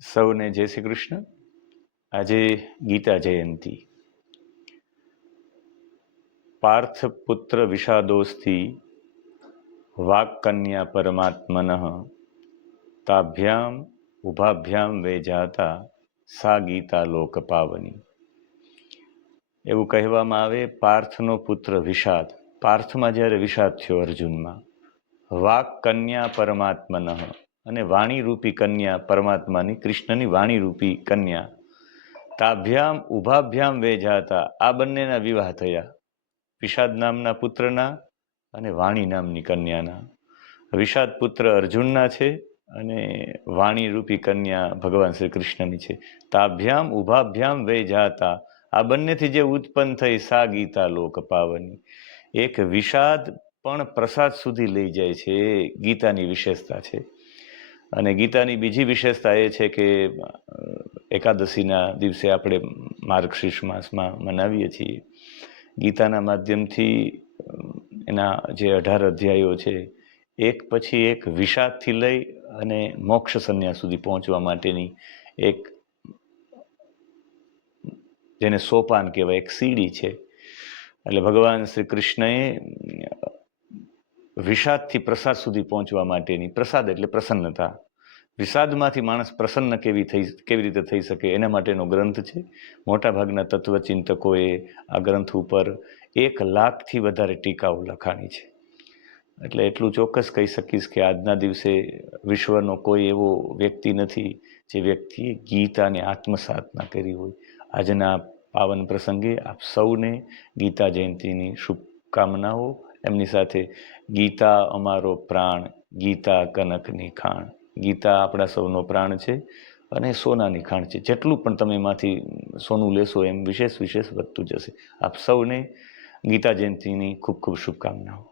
સૌને જય શ્રી કૃષ્ણ. આજે ગીતા જયંતી. પાર્થ પુત્ર વિષાદોસ્થી વાક્કન્યા પરમાત્મન તાભ્યામ ઉભાભ્યામ વેજાતા સા ગીતા લોક પાવની. એવું કહેવામાં આવે પાર્થનો પુત્ર વિષાદ. પાર્થમાં જ્યારે વિષાદ થયો અર્જુનમાં વાક કન્યા પરમાત્મન અને વાણીરૂપી કન્યા પરમાત્માની, કૃષ્ણની વાણીરૂપી કન્યા. તાભ્યામ, ઉભાભ્યામ વેજાતા, આ બંનેના વિવાહ થયા. વિષાદ નામના પુત્રના અને વાણી નામની કન્યાના. વિષાદ પુત્ર અર્જુનના છે અને વાણીરૂપી કન્યા ભગવાન શ્રી કૃષ્ણની છે. તાભ્યામ, ઉભાભ્યામ વેજાતા, આ બંનેથી જે ઉત્પન્ન થઈ સા ગીતા લોક પાવની. એક વિષાદ પણ પ્રસાદ સુધી લઈ જાય છે, ગીતાની વિશેષતા છે. અને ગીતાની બીજી વિશેષતા એ છે કે એકાદશીના દિવસે આપણે માર્ગશીર્ષ માસમાં મનાવીએ છીએ. ગીતાના માધ્યમથી એના જે અઢાર અધ્યાયો છે, એક પછી એક વિષાદથી લઈ અને મોક્ષ સંન્યાસ સુધી પહોંચવા માટેની એક, જેને સોપાન કહેવાય, એક સીડી છે. એટલે ભગવાન શ્રી કૃષ્ણએ વિષાદથી પ્રસાદ સુધી પહોંચવા માટેની પ્રસાદ એટલે પ્રસન્નતા. વિષાદમાંથી માણસ પ્રસન્ન કેવી થઈ, કેવી રીતે થઈ શકે એના માટેનો ગ્રંથ છે. મોટાભાગના તત્વચિંતકોએ આ ગ્રંથ ઉપર એક લાખથી વધારે ટીકાઓ લખાણી છે. એટલે એટલું ચોક્કસ કહી શકીશ કે આજના દિવસે વિશ્વનો કોઈ એવો વ્યક્તિ નથી જે વ્યક્તિએ ગીતાને આત્મસાત ના કરી હોય. આજના પાવન પ્રસંગે આપ સૌને ગીતા જયંતીની શુભકામનાઓ એમની સાથે ગીતા અમારો પ્રાણ, ગીતા કનકની ખાણ. ગીતા આપણા સૌનો પ્રાણ છે અને સોનાની ખાણ છે. જેટલું પણ તમે એમાંથી સોનું લેશો એમ વિશેષ વિશેષ વધતું જશે. આપ સૌને ગીતા જયંતીની ખૂબ ખૂબ શુભકામનાઓ.